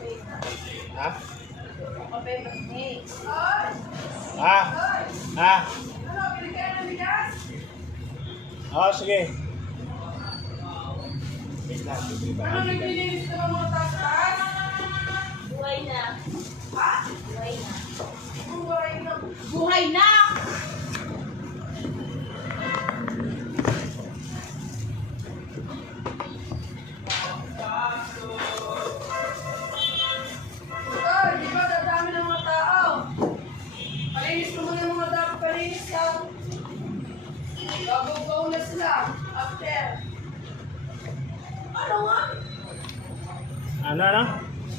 Ha? Ha? Ha? Oo, sige. Ano naglilinis ka ng mga taas-taas? Buhay na. Ha? Buhay na. Buhay na. Buhay na! Ay, di ba dadami ng mga tao? Palinis mo muna yung mga dapat palinis yan. Gabaw-gaw na sila. After. Ano nga? Ano?